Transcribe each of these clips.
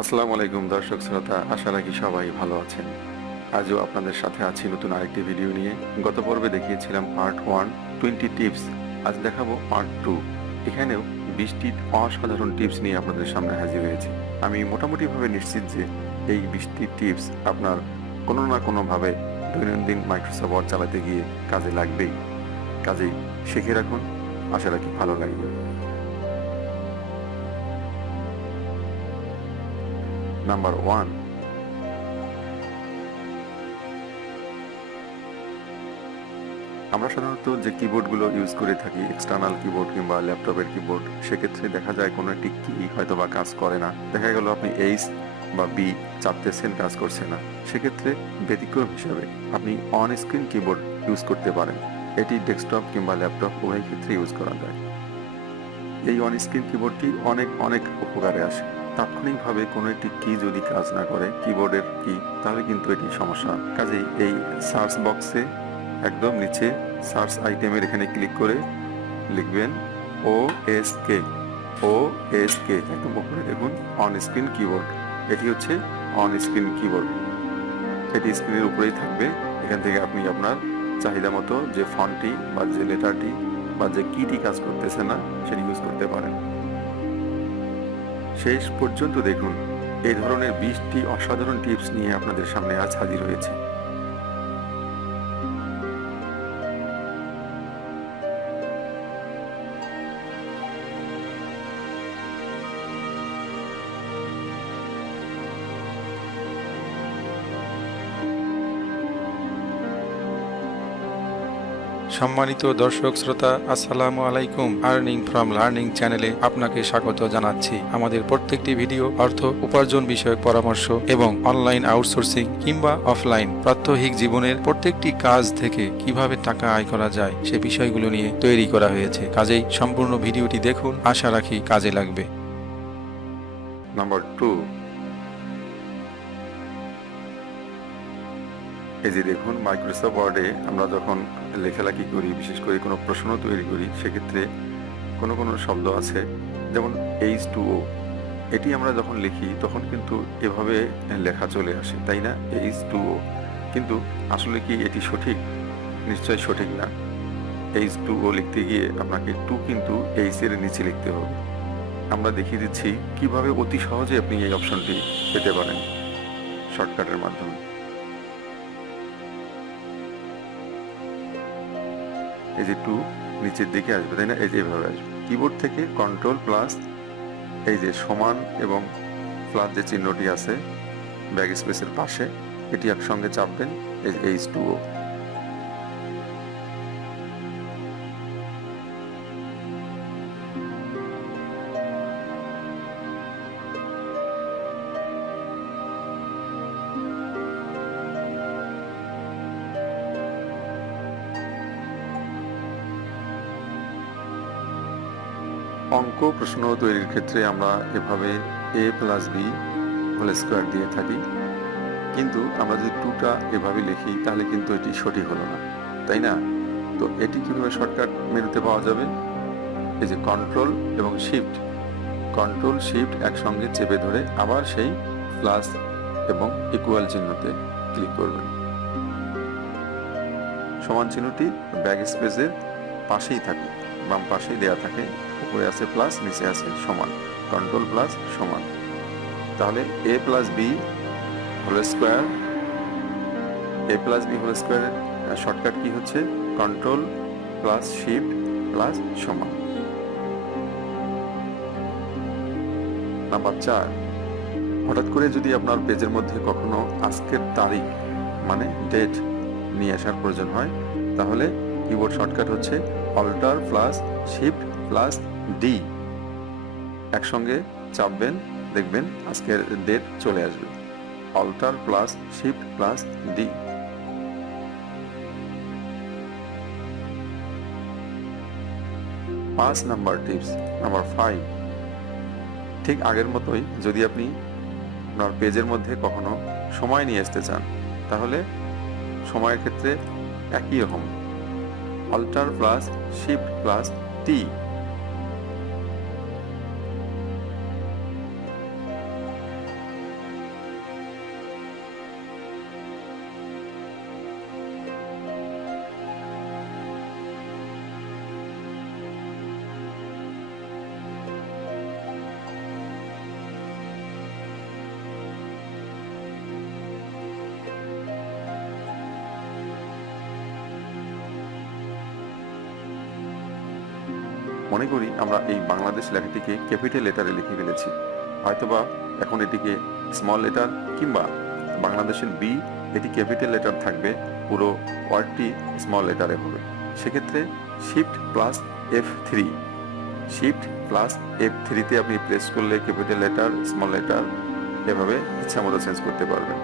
আসসালামু আলাইকুম, দর্শক শ্রোতা। আশা রাখি সবাই ভালো আছেন। আজও আপনাদের সাথে আছি নতুন আরেকটি ভিডিও নিয়ে। গত পর্বে দেখিয়েছিলাম পার্ট ওয়ান টোয়েন্টি টিপস আজ দেখাবো পার্ট টু এখানেও বিশটি অসাধারণ টিপস নিয়ে আপনাদের সামনে হাজির হয়েছে। আমি মোটামুটিভাবে নিশ্চিত যে এই বিশটি টিপস আপনার কোনো না কোনোভাবে দৈনন্দিন মাইক্রোসফট ওয়ার্ড চালাতে গিয়ে কাজে লাগবেই। কাজেই শিখে রাখুন। আশা রাখি ভালো লাগবে। নাম্বার ওয়ান আমরা সাধারণত যে কিবোর্ডগুলো ইউজ করে থাকি এক্সটার্নাল কিবোর্ড কিংবা ল্যাপটপের কিবোর্ড সেক্ষেত্রে দেখা যায় কোনো একটি কি হয়তো বা কাজ করে না। দেখা গেল আপনি এইচ বা বি চাপতেছেন কাজ করছে না। সেক্ষেত্রে ব্যতিক্রম হিসাবে আপনি অন স্ক্রিন কিবোর্ড ইউজ করতে পারেন। এটি ডেস্কটপ কিংবা ল্যাপটপ উভয় ক্ষেত্রে ইউজ করা যায়। এই অন স্ক্রিন কিবোর্ডটি অনেক অনেক উপকারে আসে। তাৎক্ষণিকভাবে কোনো একটি কি যদি কাজ না করে কিবোর্ডের কি তাহলে কিন্তু এটি সমস্যা। কাজেই এই সার্চ বক্সে একদম নিচে সার্চ আইটেমের এখানে ক্লিক করে লিখবেন ও এস কে ও এস কে একদম উপরে দেখুন অন স্ক্রিন কিবোর্ড এটি হচ্ছে অন স্ক্রিন কিবোর্ড এটি স্ক্রিনের উপরেই থাকবে। এখান থেকে আপনি আপনার চাহিদা মতো যে ফন্টটি বা যে লেটারটি বা যে কিটি কাজ করতেছে না, সেটি ইউজ করতে পারেন। শেষ পর্যন্ত দেখুন। এ ধরনের বিশটি অসাধারণ টিপস নিয়ে আপনাদের সামনে আজ হাজির হয়েছে। সম্মানিত দর্শক, শ্রোতা, আসসালামু আলাইকুম আর্নিং ফ্রম লার্নিং চ্যানেলে আপনাকে স্বাগত জানাচ্ছি। আমাদের প্রত্যেকটি ভিডিও অর্থ উপার্জন বিষয়ক পরামর্শ এবং অনলাইন আউটসোর্সিং কিংবা অফলাইন প্রাত্যহিক জীবনের প্রত্যেকটি কাজ থেকে কীভাবে টাকা আয় করা যায়, সে বিষয়গুলো নিয়ে তৈরি করা হয়েছে। কাজেই সম্পূর্ণ ভিডিওটি দেখুন, আশা রাখি কাজে লাগবে। নাম্বার টু এই যে দেখুন মাইক্রোসফট ওয়ার্ডে আমরা যখন লেখালেখি করি, বিশেষ করে কোনো প্রশ্ন তৈরি করি, সেক্ষেত্রে কোনো কোনো শব্দ আছে, যেমন এইচ টু ও এটি আমরা যখন লিখি, তখন কিন্তু এভাবে লেখা চলে আসে, তাই না? এইচ টু ও কিন্তু আসলে কি এটি সঠিক? নিশ্চয় সঠিক না। এইচ টু ও লিখতে গিয়ে আপনাকে টু কিন্তু এইচ এর নিচে লিখতে হবে। আমরা দেখিয়ে দিচ্ছি, কীভাবে অতি সহজে আপনি এই অপশনটি পেতে পারেন শর্টকাটের মাধ্যমে। এই যে টু নিচের দিকে আসবে, তাই না? এই যে এভাবে আসবে। কিবোর্ড থেকে কন্ট্রোল প্লাস এই যে সমান এবং প্লাস যে চিহ্নটি আছে ব্যাক স্পেসের পাশে, এটি একসঙ্গে চাপবেন, এই এইচ টু ও প্রশ্ন তৈরির ক্ষেত্রে আমরা এভাবে A plus B whole square দিয়ে থাকি। কিন্তু আমরা যদি টুটা এভাবে লিখি, তাহলে কিন্তু এটি সঠিক হলো না। তাই না? তো এটি কীভাবে শর্টকাট মেনুতে পাওয়া যাবে? এই যে কন্ট্রোল এবং শিফট কন্ট্রোল শিফট একসঙ্গে চেপে ধরে আবার সেই প্লাস এবং ইকুয়াল চিহ্নতে ক্লিক করবেন। সমান চিহ্নটি ব্যাক স্পেসের পাশেই থাকে, বাম পাশেই দেয়া থাকে। উপরে আছে প্লাস নিচে আছে সমান। কন্ট্রোল প্লাস সমান। তাহলে A plus B whole square A plus B whole স্কোয়ারের শর্টকাট কি হচ্ছে? কন্ট্রোল প্লাস শিফট প্লাস সমান। নাম্বার চার, হঠাৎ করে যদি আপনার পেজের মধ্যে কখনো আজকের তারিখ মানে ডেট নিয়ে আসার প্রয়োজন হয়, তাহলে কিবোর্ড শর্টকাট হচ্ছে alter plus shift plus D একসঙ্গে চাপবেন, দেখবেন আজকের ডেট চলে আসবে। Alter plus shift plus D পাঁচ নাম্বার টিপস নাম্বার ফাইভ ঠিক আগের মতোই যদি আপনি আপনার পেজের মধ্যে কখনো সময় নিয়ে আসতে চান, তাহলে সময়ের ক্ষেত্রে একই রকম। Alter plus shift plus T মনে করি আমরা এই বাংলাদেশ লেখাটিকে ক্যাপিটাল লেটারে লিখে ফেলেছি। হয়তোবা এখন এটিকে স্মল লেটার কিংবা বাংলাদেশের বি এটি ক্যাপিটাল লেটার থাকবে, পুরো ওয়ার্ডটি স্মল লেটারে হবে। সেক্ষেত্রে shift plus F three shift plus F থ্রিতে আপনি প্রেস করলে ক্যাপিটাল লেটার স্মল লেটার এভাবে ইচ্ছা মতো চেঞ্জ করতে পারবেন।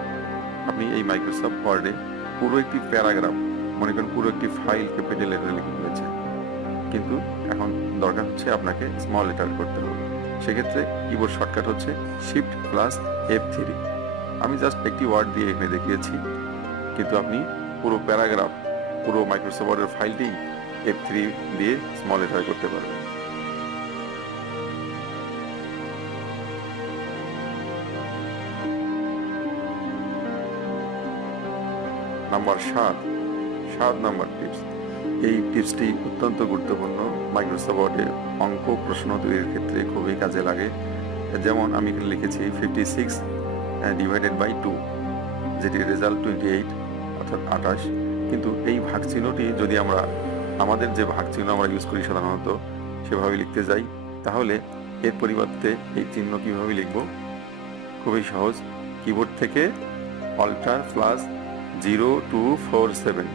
আপনি এই মাইক্রোসফট ওয়ার্ডে পুরো একটি প্যারাগ্রাফ মনে করেন পুরো একটি ফাইল ক্যাপিটাল লেটারে লিখে ফেলেছে কিন্তু এখন দরকার হচ্ছে আপনাকে স্মল লেটার করতে হবে। সেক্ষেত্রে কিবোর্ড শর্টকাট হচ্ছে শিফট প্লাস এফ থ্রি আমি জাস্ট একটি ওয়ার্ড দিয়ে এখানে দেখিয়েছি, কিন্তু আপনি পুরো প্যারাগ্রাফ পুরো মাইক্রোসফট ওয়ার্ডের ফাইলটি এফ থ্রি দিয়ে স্মল লেটার করতে পারবেন। নাম্বার সাত সাত নাম্বার টিপস এই টিপসটি অত্যন্ত গুরুত্বপূর্ণ। মাইক্রোসফট অঙ্ক প্রশ্ন তৈরির ক্ষেত্রে খুবই কাজে লাগে। যেমন আমি এখানে লিখেছি fifty six divided by two যেটির রেজাল্ট টোয়েন্টি এইট অর্থাৎ আঠাশ। কিন্তু এই ভাগ চিহ্নটি যদি আমরা, আমাদের যে ভাগ চিহ্ন আমরা ইউজ করি সাধারণত, সেভাবে লিখতে যাই, তাহলে এর পরিবর্তে এই চিহ্ন কীভাবে লিখব? খুবই সহজ। কিবোর্ড থেকে alter plus zero two four seven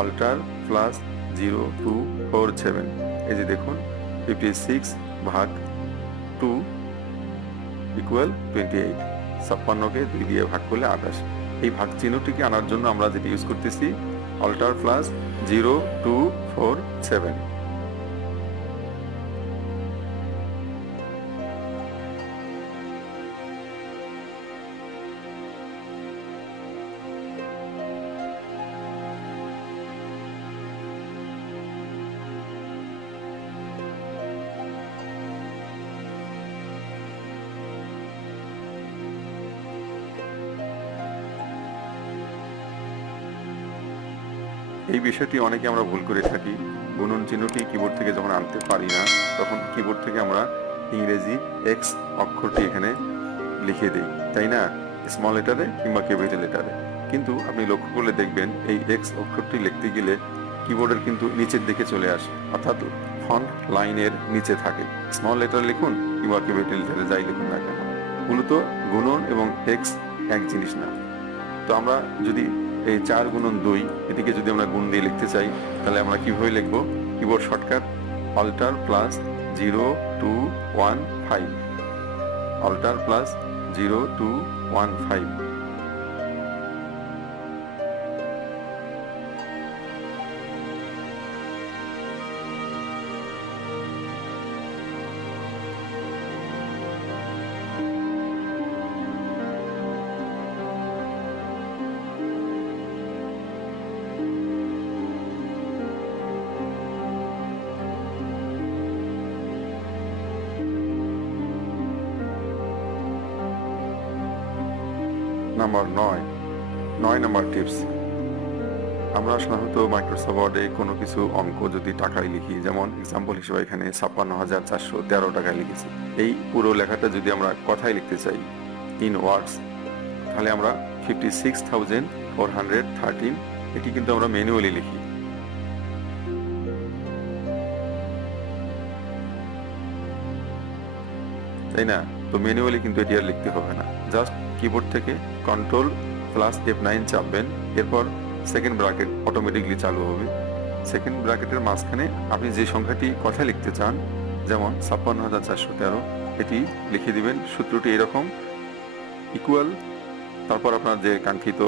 alter plus zero two four seven এই যে দেখুন ফিফটি সিক্স ভাগ টু ইকুয়াল টোয়েন্টি এইট ছাপ্পান্নকে দুই দিয়ে ভাগ করলে আঠাশ। এই ভাগ চিহ্নটিকে আনার জন্য আমরা যেটি ইউজ করতেছি alter plus zero two four seven বিষয়টি অনেকে আমরা ভুল করে থাকি। গুণন চিহ্নটি কিবোর্ড থেকে যখন আনতে পারি না, তখন কিবোর্ড থেকে আমরা ইংরেজি এক্স অক্ষরটি এখানে লিখে দিই। তাই না? স্মল লেটারে কিংবা ক্যাপিটাল লেটারে কিন্তু আপনি লক্ষ্য করলে দেখবেন, এই এক্স অক্ষরটি লিখতে গেলে কিবোর্ডের কিন্তু নিচের দিকে চলে আসে। অর্থাৎ ফন্ট লাইনের নিচে থাকে। স্মল লেটার লিখুন কিংবা ক্যাপিটাল লেটারে যাই লিখুন না কেন। মূলত গুণন এবং এক্স এক জিনিস না। তো আমরা যদি এই চার গুণন দুই, এটিকে যদি আমরা গুণ দিয়ে লিখতে চাই, তাহলে আমরা কীভাবে লিখব? Keyboard shortcut alter plus zero two one five. Alter plus zero two one five. Number নয় নয় নাম্বার টিপস। আমরা সাধারণত মাইক্রোসফট ওয়ার্ডে কোনো কিছু অঙ্ক যদি টাকায় লিখি, যেমন এক্সাম্পল হিসেবে এখানে ছাপ্পান্ন হাজার চারশো তেরো টাকায় লিখেছি। এই পুরো লেখাটা যদি আমরা কথায় লিখতে চাই ইন ওয়ার্ডস তাহলে আমরা fifty six thousand four hundred thirteen এটি কিন্তু আমরা ম্যানুয়ালি লিখি। তাই না? তো ম্যানুয়ালি কিন্তু এটি আর লিখতে হবে না। জাস্ট কিবোর্ড থেকে কন্ট্রোল প্লাস এফ নাইন চাপবেন, এরপর সেকেন্ড ব্র্যাকেট অটোমেটিকলি চালু হবে। সেকেন্ড ব্র্যাকেটের মাঝখানে আপনি যে সংখ্যাটি কথা লিখতে চান, যেমন ছাপ্পান্ন হাজার চারশো তেরো, এটি লিখে দিবেন। সূত্রটি এরকম ইকুয়াল তারপর আপনার যে কাঙ্ক্ষিত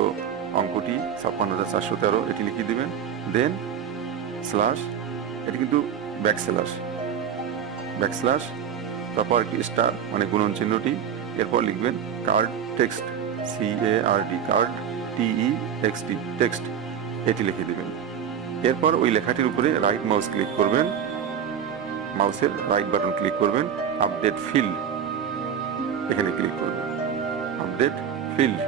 অঙ্কটি ছাপ্পান্ন হাজার চারশো তেরো, এটি লিখে দিবেন। দেন স্ল্যাশ এটি কিন্তু ব্যাক স্ল্যাশ ব্যাক স্ল্যাশ তারপর স্টার মানে গুণন চিহ্নটি। এরপর লিখবেন card text C A R D card T E X T text এটি লিখে দিবেন। এরপর ওই লেখাটির উপরে রাইট মাউস ক্লিক করবেন। মাউসের রাইট বাটন ক্লিক করবেন। আপডেট ফিল্ড এখানে ক্লিক করবেন। Update field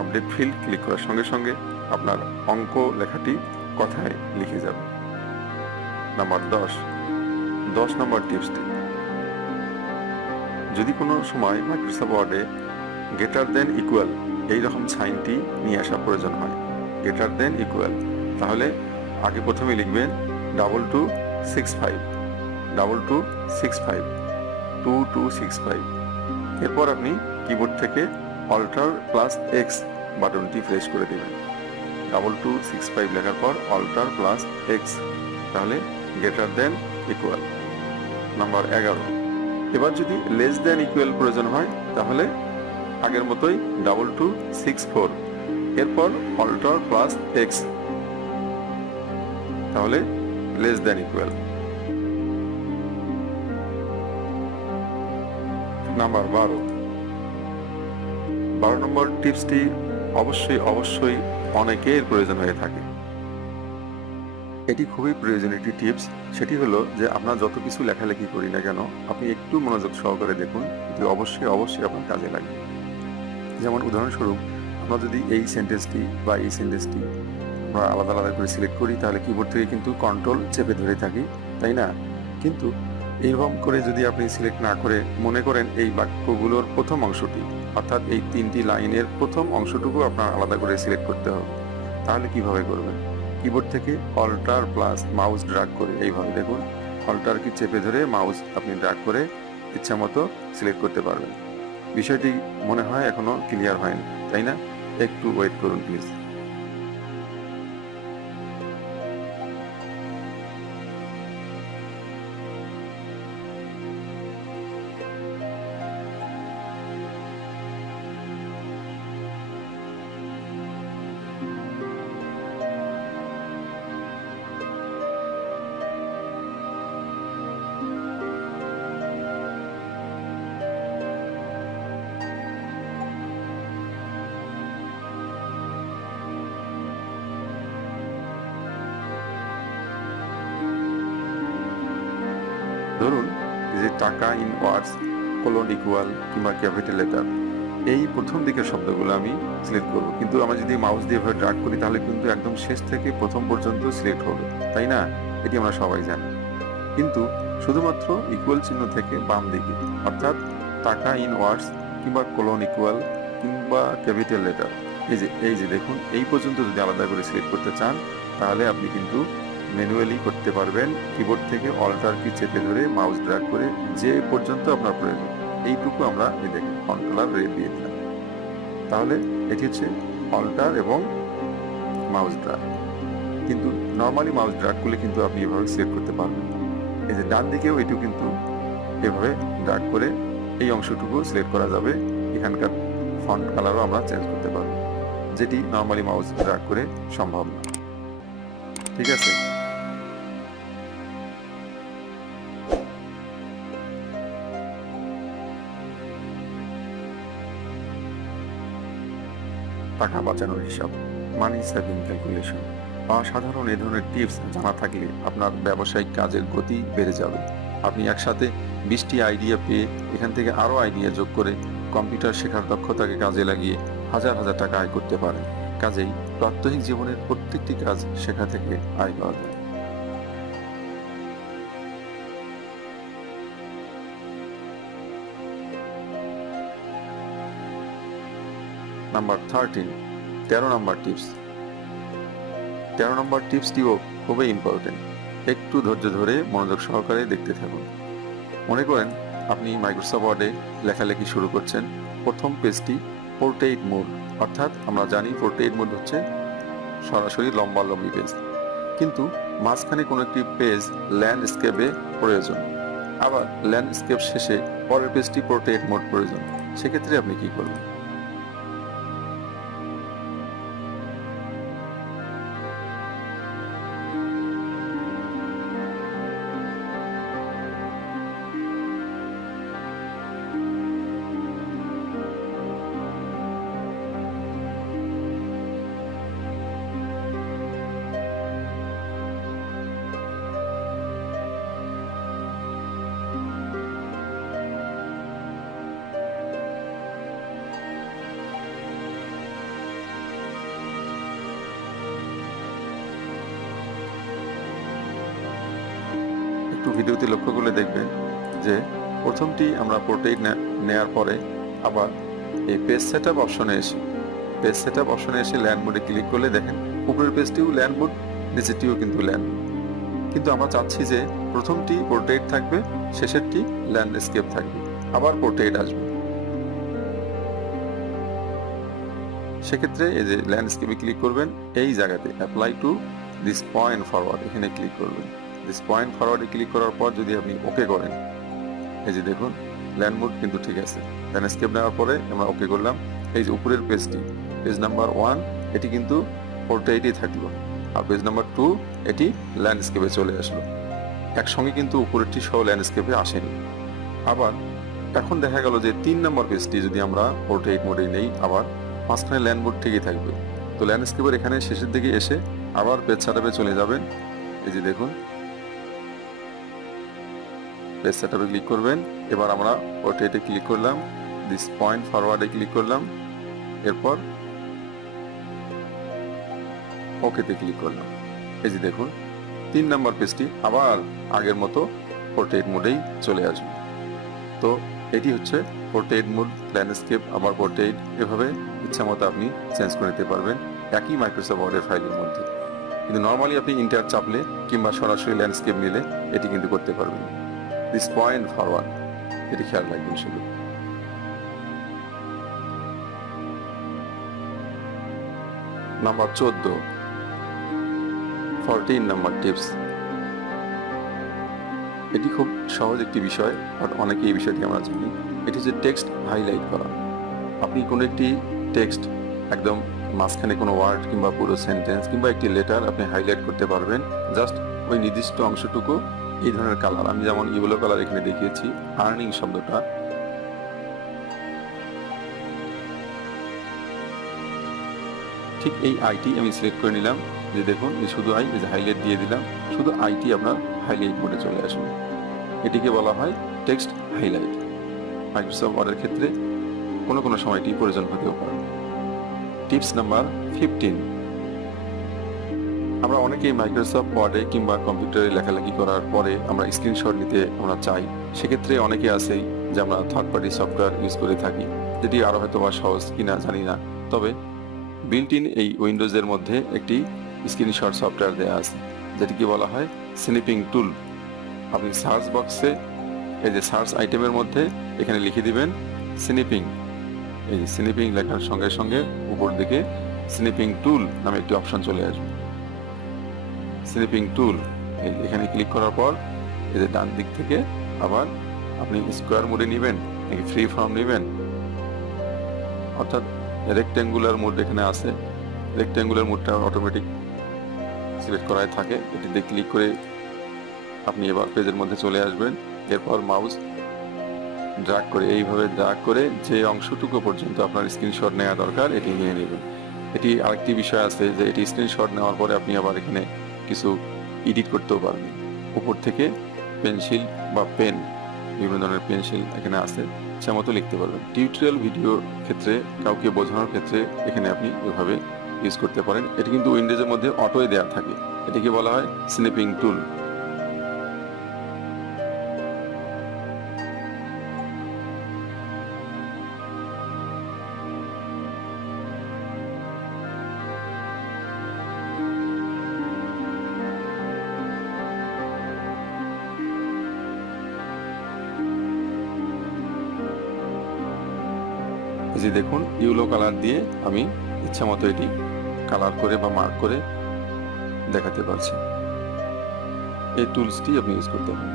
update field click করার সঙ্গে সঙ্গে আপনার অঙ্ক লেখাটি কথায় লিখে যাবে। নাম্বার দশ দশ নম্বর টিপসটি যদি কোনো সময় মাইক্রোসফট ওয়ার্ডে গেটার দেন ইকুয়াল এই রকম সাইনটি নিয়ে আসা প্রয়োজন হয় গেটার দেন ইকুয়াল তাহলে আগে প্রথমে লিখবেন double two six five double two six five two two six five এরপর আপনি কিবোর্ড থেকে অল্টার প্লাস এক্স বাটনটি প্রেস করে দেবেন। ডাবল টু সিক্স ফাইভ লেখার পর অল্টার প্লাস এক্স তাহলে গ্রেটার দেন ইকুয়াল নাম্বার এগারো। এবার যদি লেস দেন ইকুয়াল প্রয়োজন হয়, তাহলে আগের মতোই ডাবল টু সিক্স ফোর এরপর অল্টার প্লাস এক্স তাহলে লেস দেন ইকুয়াল নাম্বার বারো। বারো নম্বর টিপসটি অবশ্যই অবশ্যই অনেকের প্রয়োজন হয়ে থাকে। এটি খুবই প্রয়োজনীয় একটি টিপস। সেটি হলো যে আমরা যত কিছু লেখালেখি করি না কেন, আপনি একটু মনোযোগ সহকারে দেখুন। এটি অবশ্যই অবশ্যই আপনার কাজে লাগবে। যেমন উদাহরণস্বরূপ, আমরা যদি এই সেন্টেন্সটি বা এই সেন্টেন্সটি আমরা আলাদা আলাদা করে সিলেক্ট করি, তাহলে কিবোর্ড থেকে কিন্তু কন্ট্রোল চেপে ধরে থাকি, তাই না? কিন্তু এইরকম করে যদি আপনি সিলেক্ট না করে মনে করেন এই বাক্যগুলোর প্রথম অংশটি, অর্থাৎ এই তিনটি লাইনের প্রথম অংশটুকু আপনার আলাদা করে সিলেক্ট করতে হবে, তাহলে কীভাবে করবেন? কিবোর্ড থেকে অল্টার প্লাস মাউস ড্রাগ করে এইভাবে দেখুন অল্টার কি চেপে ধরে মাউস আপনি ড্রাগ করে ইচ্ছা মতো সিলেক্ট করতে পারবেন। বিষয়টি মনে হয় এখনও ক্লিয়ার হয়নি, তাই না? একটু ওয়েট করুন প্লিজ টাকা ইন ওয়ার্ডস কোলন ইকুয়াল কিংবা ক্যাপিটাল লেটার এই প্রথম দিকের শব্দগুলো আমি সিলেক্ট করব। কিন্তু আমরা যদি মাউস দিয়ে এভাবে ড্রাগ করি, তাহলে কিন্তু একদম শেষ থেকে প্রথম পর্যন্ত সিলেক্ট হবে, তাই না? এটি আমরা সবাই জানি। কিন্তু শুধুমাত্র ইকুয়াল চিহ্ন থেকে বাম দিকে, অর্থাৎ টাকা ইন ওয়ার্ডস কিংবা কোলন ইকুয়াল কিংবা ক্যাপিটাল লেটার এই যে এই যে দেখুন, এই পর্যন্ত যদি আলাদা করে সিলেক্ট করতে চান, তাহলে আপনি কিন্তু ম্যানুয়ালি করতে পারবেন কিবোর্ড থেকে অল্টার কি চেপে ধরে মাউস ড্র্যাগ করে যে পর্যন্ত আপনার প্রয়োজন। এইটুকু আমরা দেখুন কন্ট্রোলার রে দিয়ে দিলাম। তাহলে এটি হচ্ছে অল্টার এবং মাউস ড্র্যাগ কিন্তু নর্মালি মাউস ড্র্যাগ করলে কিন্তু আপনি এভাবে সিলেক্ট করতে পারবেন এই যে ডান দিকেও এটিও কিন্তু এভাবে ড্র্যাগ করে এই অংশটুকু সিলেক্ট করা যাবে। এখানকার ফন্ট কালারও আমরা চেঞ্জ করতে পারব। যেটি নর্মালি মাউস ড্র্যাগ করে সম্ভব না। ঠিক আছে? টাকা বাঁচানোর হিসাব মানি সেভিং ক্যালকুলেশন বা সাধারণ এ ধরনের টিপস জানা থাকলে আপনার ব্যবসায়িক কাজের গতি বেড়ে যাবে। আপনি একসাথে বিশটি আইডিয়া পেয়ে এখান থেকে আরও আইডিয়া যোগ করে কম্পিউটার শেখার দক্ষতাকে কাজে লাগিয়ে হাজার হাজার টাকা আয় করতে পারেন। কাজেই প্রাত্যহিক জীবনের প্রত্যেকটি কাজ শেখা থেকে আয় পাওয়া যায়। নাম্বার থার্টিন তেরো নাম্বার টিপস তেরো নম্বর টিপসটিও খুবই ইম্পর্টেন্ট একটু ধৈর্য ধরে মনোযোগ সহকারে দেখতে থাকুন। মনে করেন আপনি মাইক্রোসফট ওয়ার্ডে লেখালেখি শুরু করছেন, প্রথম পেজটি পোর্ট্রেইট মোড অর্থাৎ আমরা জানি পোর্ট্রেইট মোড হচ্ছে সরাসরি লম্বা লম্বি পেজ। কিন্তু মাঝখানে কোনো একটি পেজ ল্যান্ডস্কেপে প্রয়োজন। আবার ল্যান্ডস্কেপ শেষে পরের পেজটি পোর্ট্রেইট মোড প্রয়োজন। সেক্ষেত্রে আপনি কি করবেন? পোর্ট্রেট নেয়ার পরে আবার এই পেজ সেট আপ অপশনে এসে পেজ সেট আপ অপশনে এসে ল্যান্ড মোডে ক্লিক করলে দেখেন উপরের পেজটিও ল্যান্ডবোর্ড মোড নিচেরটিও কিন্তু ল্যান্ড কিন্তু আমরা চাচ্ছি যে প্রথমটি পোর্ট্রেট থাকবে, শেষেরটি ল্যান্ডস্কেপ থাকবে, আবার পোর্ট্রেট আসবে। সেক্ষেত্রে এই যে ল্যান্ডস্কেপে ক্লিক করবেন, এই জায়গাতে apply to this point forward এখানে ক্লিক করবেন। দিস পয়েন্ট ফরওয়ার্ডে ক্লিক করার পর যদি আপনি ওকে করেন, এই যে দেখুন ল্যান্ড কিন্তু ঠিক আছে। ল্যান্ডস্কেপ নেওয়ার পরে আমরা ওকে করলাম। এই যে উপরের পেজটি পেজ নাম্বার ওয়ান এটি কিন্তু পোর্ট্রেটই থাকল। আর পেজ নাম্বার টু এটি ল্যান্ডস্কেপে চলে আসলো। একসঙ্গে কিন্তু উপরেরটি সহ ল্যান্ডস্কেপে আসেনি। আবার এখন দেখা গেল যে তিন নম্বর পেজটি যদি আমরা পোর্ট্রেট মোডে নেই, আবার মাঝখানে ল্যান্ডবোর্ড ঠিকই থাকবে। তো ল্যান্ডস্কেপের এখানে শেষের দিকে এসে আবার পেজ সেটআপে চলে যাবেন। এই যে দেখুন। পেজ সেটআপে ক্লিক করবেন। এবার আমরা পোর্ট্রেটে ক্লিক করলাম দিস পয়েন্ট ফরওয়ার্ডে ক্লিক করলাম, এরপর ওকেতে ক্লিক করলাম। এই যে দেখুন, তিন নম্বর পেজটি আবার আগের মতো পোর্ট্রেট মোডেই চলে আসবে। তো এটি হচ্ছে পোর্ট্রেট মোড ল্যান্ডস্কেপ আবার পোর্ট্রেট এভাবে ইচ্ছা মতো আপনি চেঞ্জ করে নিতে পারবেন একই মাইক্রোসফট ওয়ার্ডের ফাইলের মধ্যে। কিন্তু নর্মালি আপনি ইন্টার চাপলে কিংবা সরাসরি ল্যান্ডস্কেপ নিলে এটি কিন্তু করতে পারবেন। দিস পয়েন্ট ফরওয়ার্ড এটি খেয়াল রাখবেন শুধু নাম্বার চোদ্দ ফরটিন নাম্বার টিপস এটি খুব সহজ একটি বিষয় বাট অনেকে এই বিষয়টি আমরা জানি এটি হচ্ছে টেক্সট হাইলাইট করা আপনি কোনো একটি টেক্সট একদম মাঝখানে কোনো ওয়ার্ড কিংবা পুরো সেন্টেন্স কিংবা একটি লেটার আপনি হাইলাইট করতে পারবেন জাস্ট ওই নির্দিষ্ট অংশটুকু এই ধরনের কালার আমি যেমন ইউলো কালার এখানে দেখিয়েছি আর্নিং শব্দটা। ঠিক এই আইটি আমি সিলেক্ট করে নিলাম। যে দেখুন এই শুধু আই যে হাইলাইট দিয়ে দিলাম। শুধু আইটি আপনার হাইলাইট মোডে চলে আসবে। এটিকে বলা হয় টেক্সট হাইলাইট মাইক্রোসফট ওয়ার্ডের ক্ষেত্রে কোনো কোনো সময় এটি প্রয়োজন হতেও পারে। টিপস নাম্বার ফিফটিন আমরা অনেকেই মাইক্রোসফট ওয়ার্ডে কিংবা কম্পিউটারে লেখালেখি করার পরে আমরা স্ক্রিনশট নিতে আমরা চাই। সেক্ষেত্রে অনেকে আছেই যে আমরা থার্ড পার্টি সফটওয়্যার ইউজ করে থাকি। যেটি আরও হয়তো বা সহজ কিনা জানি না। তবে বিল্ট ইন এই উইন্ডোজের মধ্যে একটি স্ক্রিনশট সফটওয়্যার দেওয়া আছে, যেটিকে বলা হয় স্নিপিং টুল আপনি সার্চ বক্সে এই যে সার্চ আইটেমের মধ্যে এখানে লিখে দিবেন স্নিপিং এই স্নিপিং লেখার সঙ্গে সঙ্গে উপর দিকে স্নিপিং টুল নামে একটি অপশন চলে আসবে। Snipping tool. এখানে ক্লিক করার পর, এই যে ডান দিক থেকে আবার আপনি স্কোয়ার মোডে নেবেন নাকি ফ্রি ফর্ম নেবেন। অর্থাৎ রেক্টেঙ্গুলার মোড এখানে আছে। রেক্টেঙ্গুলার মোডটা অটোমেটিক সিলেক্ট করাই থাকে। এটিতে ক্লিক করে আপনি এবার পেজের মধ্যে চলে আসবেন। এরপর মাউস ড্রাগ করে, এইভাবে ড্রাগ করে যে অংশটুকু পর্যন্ত আপনার স্ক্রিনশট নেওয়া দরকার, এটি নিয়ে নেবেন। এটি আরেকটি বিষয় আছে যে এটি স্ক্রিনশট নেওয়ার পরে আপনি আবার এখানে কিছু এডিট করতেও পারবেন উপর থেকে পেন্সিল বা পেন বিভিন্ন ধরনের পেন্সিল এখানে আছে ইচ্ছা মতো লিখতে পারবেন টিউটোরিয়াল ভিডিও ক্ষেত্রে, কাউকে বোঝানোর ক্ষেত্রে এখানে আপনি এভাবে ইউজ করতে পারেন। এটি কিন্তু উইন্ডোজের মধ্যে অটোয় দেওয়া থাকে। এটিকে বলা হয় স্নিপিং টুল যে দেখুন ইউলো কালার দিয়ে আমি ইচ্ছা মতো এটি কালার করে বা মার্ক করে দেখাতে পারছি। এই টুলসটি আপনি ইউজ করতে পারেন।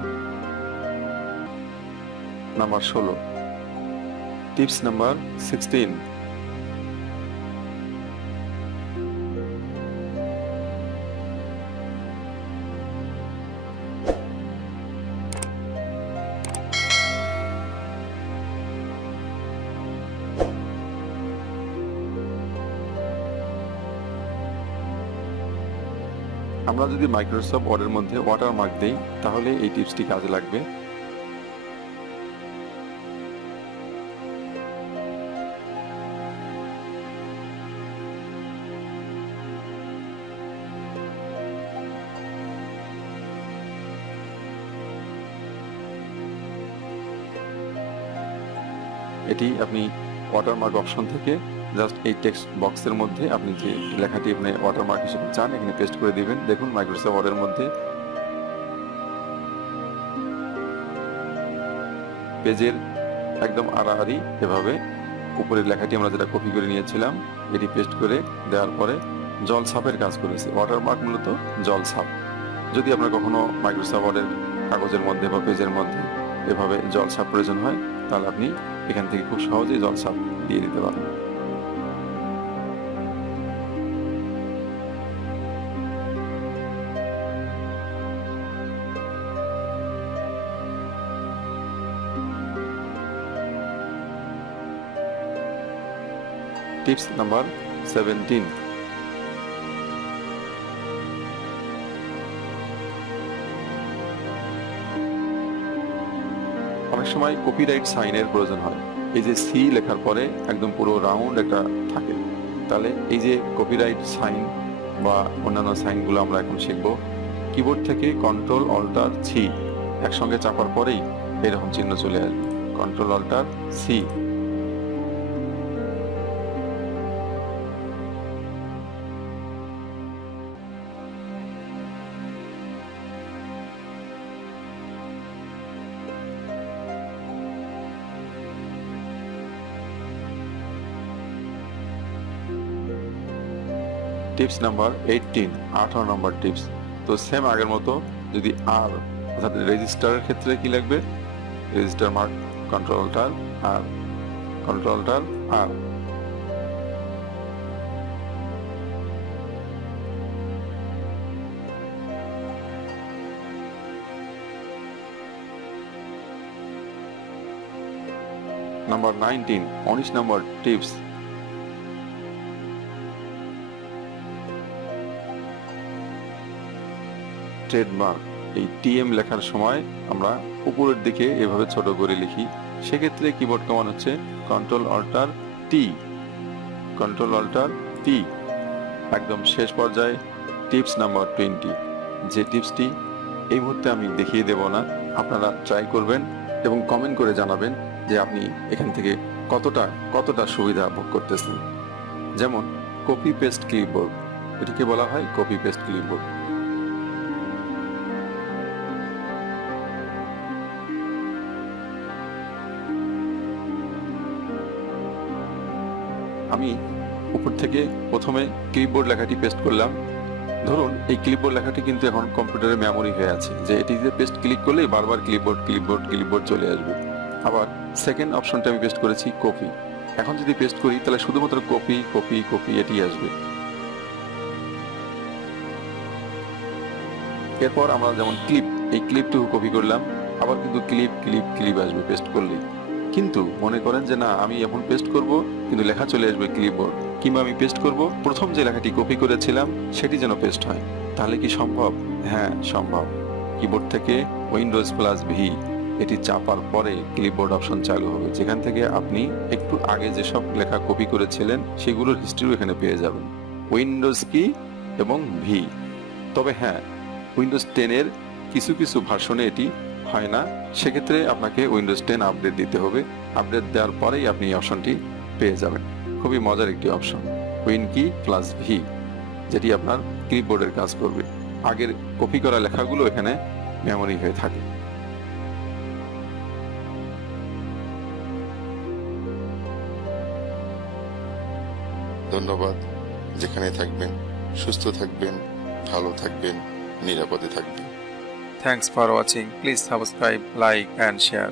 নাম্বার ষোলো। টিপস নাম্বার সিক্সটিন আমরা যদি মাইক্রোসফট ওয়ার্ডের মধ্যে ওয়াটারমার্ক দেই, তাহলে এই টিপসটি কাজে লাগবে। এটি আপনি ওয়াটারমার্ক অপশন থেকে জাস্ট এই টেক্সট বক্সের মধ্যে আপনি যে লেখাটি মানে আপনি ওয়াটারমার্ক হিসেবে চান, এখানে পেস্ট করে দিবেন। দেখুন মাইক্রোসফট ওয়ার্ডের মধ্যে পেজের একদম আড়াআড়ি এভাবে উপরের লেখাটি আমরা যেটা কপি করে নিয়েছিলাম, এটি পেস্ট করে দেওয়ার পরে জল ছাপের কাজ করেছে। ওয়াটারমার্ক মূলত জল ছাপ। যদি আপনার কখনো মাইক্রোসফট ওয়ার্ডের কাগজের মধ্যে বা পেজের মধ্যে এভাবে জল ছাপ প্রয়োজন হয়, তাহলে আপনি এখান থেকে খুব সহজেই জল ছাপ দিয়ে দিতে পারেন টিপস নাম্বার সেভেন্টিন অনেক সময় কপিরাইট সাইনের প্রয়োজন হয়। এই যে সি লেখার পরে একদম পুরো রাউন্ড একটা থাকে। তাহলে এই যে কপিরাইট সাইন বা অন্যান্য সাইনগুলো আমরা এখন শিখব। কিবোর্ড থেকে কন্ট্রোল অল্টার সি একসঙ্গে চাপার পরেই এরকম চিহ্ন চলে আসবে। Control alter C tips number eighteen আঠারো নম্বর টিপস তো সেম আগের মতো যদি আর অর্থাৎ রেজিস্টারের ক্ষেত্রে কি লাগবে? রেজিস্টার মার্ক কন্ট্রোলটার আর কন্ট্রোলটার আর নাম্বার নাইনটিন উনিশ নম্বর টিপস ট্রেডমার্ক, এই টিএম লেখার সময় আমরা উপরের দিকে এভাবে ছোট করে লিখি। সেক্ষেত্রে কিবোর্ড কমান হচ্ছে control alter T control alter T একদম শেষ পর্যায়ে টিপস নাম্বার টোয়েন্টি যে টিপসটি এই মুহূর্তে আমি দেখিয়ে দেব না, আপনারা ট্রাই করবেন এবং কমেন্ট করে জানাবেন যে আপনি এখান থেকে কতটা কতটা সুবিধা ভোগ করতেছেন। যেমন কপি পেস্ট ক্লিপবোর্ড এটিকে বলা হয় কপি পেস্ট ক্লিপবোর্ড আমি উপর থেকে প্রথমে ক্লিপবোর্ড লেখাটি পেস্ট করলাম। ধরুন, এই ক্লিপবোর্ড লেখাটি কিন্তু এখন কম্পিউটারে মেমোরি হয়ে আছে। যে এটিতে পেস্ট ক্লিক করলেই বারবার ক্লিপবোর্ড ক্লিপবোর্ড ক্লিপবোর্ড চলে আসবে। আবার সেকেন্ড অপশনটা আমি পেস্ট করেছি কপি এখন যদি পেস্ট করি, তাহলে শুধুমাত্র কপি কপি কপি এটি আসবে। এরপর আমরা যেমন ক্লিপ এই ক্লিপটুকু কপি করলাম। আবার কিন্তু ক্লিপ ক্লিপ ক্লিপ আসবে পেস্ট করলে কিন্তু মনে করেন যে না, আমি এখন পেস্ট করব, কিন্তু লেখা চলে আসবে ক্লিপবোর্ড কিংবা আমি পেস্ট করব, প্রথম যে লেখাটি কপি করেছিলাম, সেটি যেন পেস্ট হয়। তাহলে কি সম্ভব? হ্যাঁ সম্ভব। কিবোর্ড থেকে উইন্ডোজ প্লাস ভি এটি চাপার পরে ক্লিপবোর্ড অপশন চালু হবে। যেখান থেকে আপনি একটু আগে যেসব লেখা কপি করেছিলেন, সেগুলোর হিস্ট্রিও এখানে পেয়ে যাবেন। উইন্ডোজ কি এবং ভি তবে হ্যাঁ উইন্ডোজ টেনের কিছু কিছু ভার্সনে এটি হয় না, সেক্ষেত্রে আপনাকে উইন্ডোজ টেন আপডেট দিতে হবে। আপডেট দেওয়ার পরেই আপনি এই অপশনটি পেয়ে যাবেন। খুবই মজার একটি option win key plus V যেটি আপনার ক্লিপবোর্ডের কাজ করবে। আগের কপি করা লেখাগুলো এখানে মেমোরি হয়ে থাকে। ধন্যবাদ। যেখানে থাকবেন, সুস্থ থাকবেন, ভালো থাকবেন, নিরাপদে থাকবেন। Thanks for watching. Please subscribe, like and share.